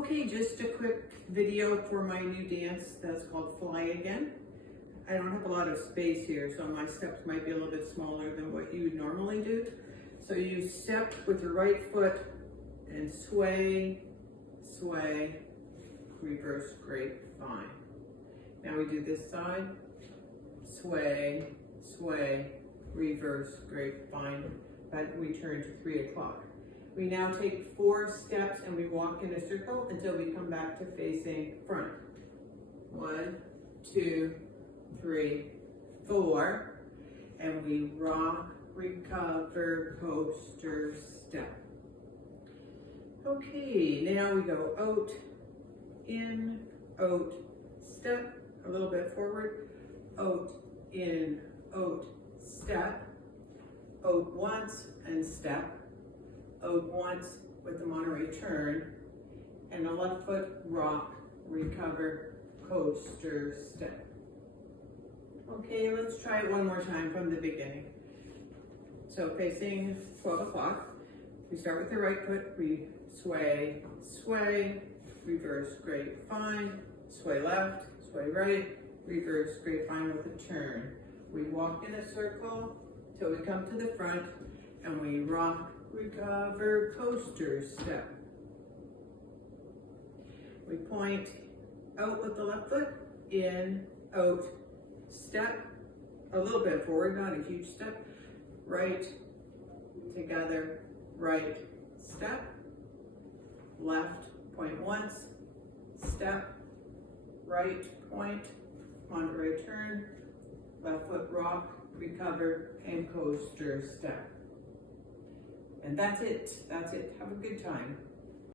Okay, just a quick video for my new dance that's called Fly Again. I don't have a lot of space here, so my steps might be a little bit smaller than what you would normally do. So you step with your right foot and sway, sway, reverse grapevine. Now we do this side, sway, sway, reverse grapevine, but we turn to 3 o'clock. We now take 4 steps and we walk in a circle until we come back to facing front. 1, 2, 3, 4, and we rock, recover, coaster, step. Okay, now we go out, in, out, step, a little bit forward, out, in, out, step, out once and step, out once with the Monterey turn, and a left foot rock, recover, coaster, step. Okay, let's try it one more time from the beginning. So facing 12 o'clock, we start with the right foot, we sway, sway, reverse grapevine, sway left, sway right, reverse grapevine with a turn. We walk in a circle till we come to the front and we rock, recover, coaster, step. We point out with the left foot, in, out, step, a little bit forward, not a huge step, right, together, right, step, left, point once, step, right, point, Monterey turn, left foot rock, recover, and coaster, step. And that's it. Have a good time.